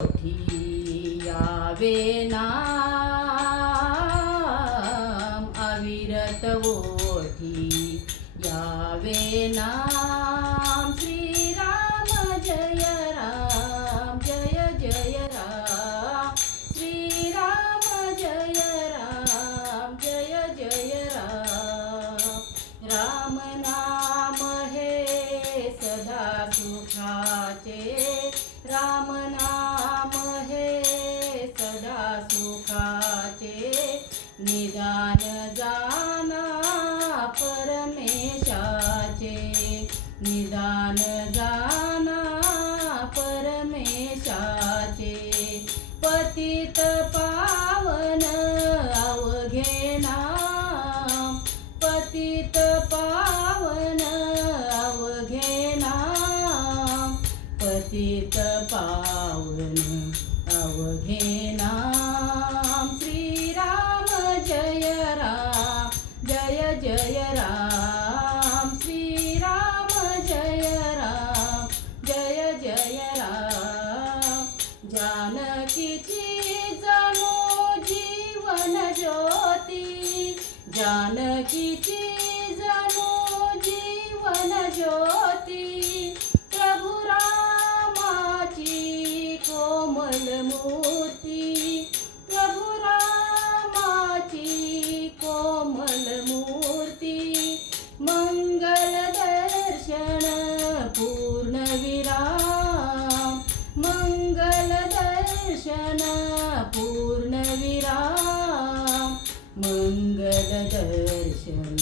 यावे नाम अविरत ओठी यावे नाम श्री राम जय राम श्री राम जय राम राम नाम हे सदा सुखाचे राम नाम हे सदा सुखाचे निदान जाना परमेशाचे निदान जाना परमेशाचे पतित पावन अवघे नाम पतित पावन अवघे नाम पतित पावन अवघे नाम श्री राम जय राम श्री राम जय राम जानकीची जणू जीवन ज्योती जानकीची जणू जीवन ज्योती प्रभु रामाची कोमल मूर्ती प्रभु रामाची कोमल मूर्ती मंगल दर्शन पूर्णविराम मंगल दर्शन पूर्णविराम मंगल दर्शन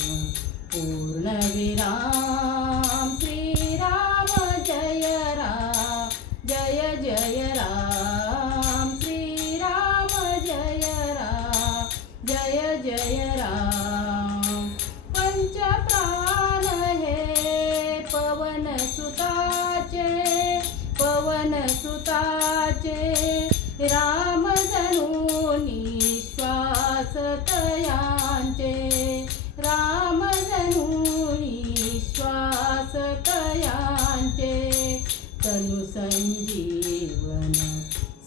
पूर्णविराम श्री राम जय राम श्री राम जय राम पंच प्राण हे पवन सुताचे राम जणू निश्वास तयांचे राम जणू निश्वास तयांचे तनु संजीवन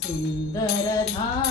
सुंदर धाम